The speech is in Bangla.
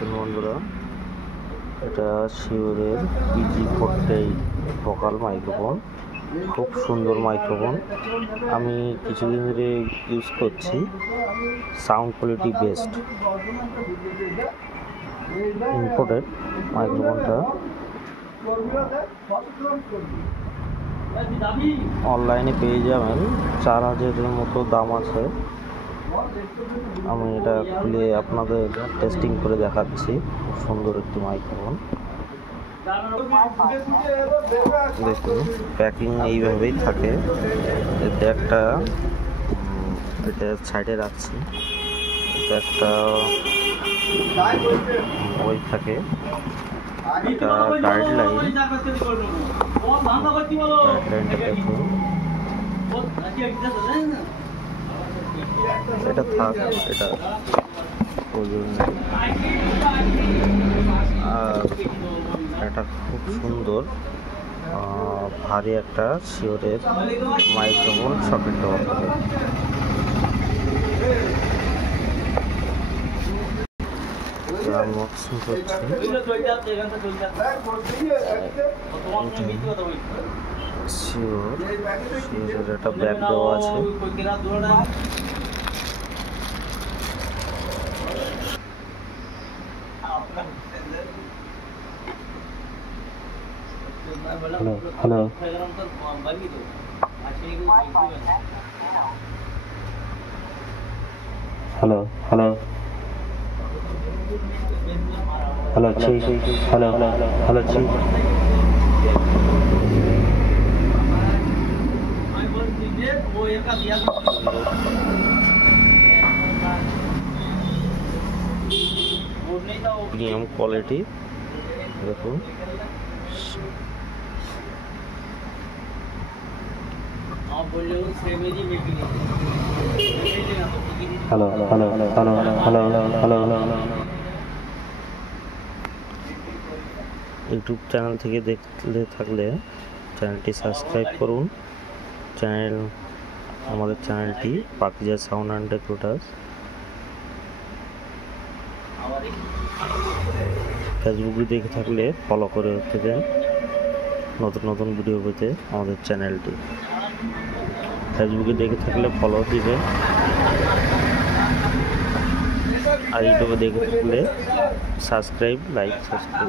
দেখুন বন্ধুরা, এটা শিওরের PG40 ভোকাল মাইক্রোফোন। খুব সুন্দর মাইক্রোফোন। আমি কিছুদিন ধরে ইউজ করছি। Sound quality best. ইম্পোর্টেড মাইক্রোফোনটা অনলাইনে পেয়ে যাবেন। 4000-এর মতো দাম আছে। আমি এটা খুলে আপনাদের টেস্টিং করে দেখাচ্ছি। খুব সুন্দর একটি মাইক্রোফোন। দেখুন, প্যাকিং এইভাবেই থাকে। এতে একটা এটা সাইডে রাখছি, এটা একটা ওই থাকে, এটা গাইডলাইনটা দেখুন। এটা থাক, এটা প্রয়োজন নেই। আর এটা খুব সুন্দর ভারী একটা শিওরের মাইক্রোফোন সকেট দেওয়া থাকে। আনবক্সিং করছি। শিওরের একটা ব্যাগ দেওয়া আছে। Hello hello hello hello hello hello hello premium quality দেখুন। Hello hello hello hello hello YouTube channel থেকে দেখতে থাকলে চ্যানেলটি সাবস্ক্রাইব করুন। আমাদের চ্যানেলটি পাকিজা সাউন্ড অ্যান্ড রেকর্ডার্স। ফেসবুকে দেখে থাকলে ফলো করে দেবেন নতুন নতুন ভিডিও পেতে আমাদের চ্যানেলটি। ফেসবুকে দেখে থাকলে ফলো দিবেন, আর ইউটিউবে দেখে থাকলে সাবস্ক্রাইব, লাইক, সাবস্ক্রাইব।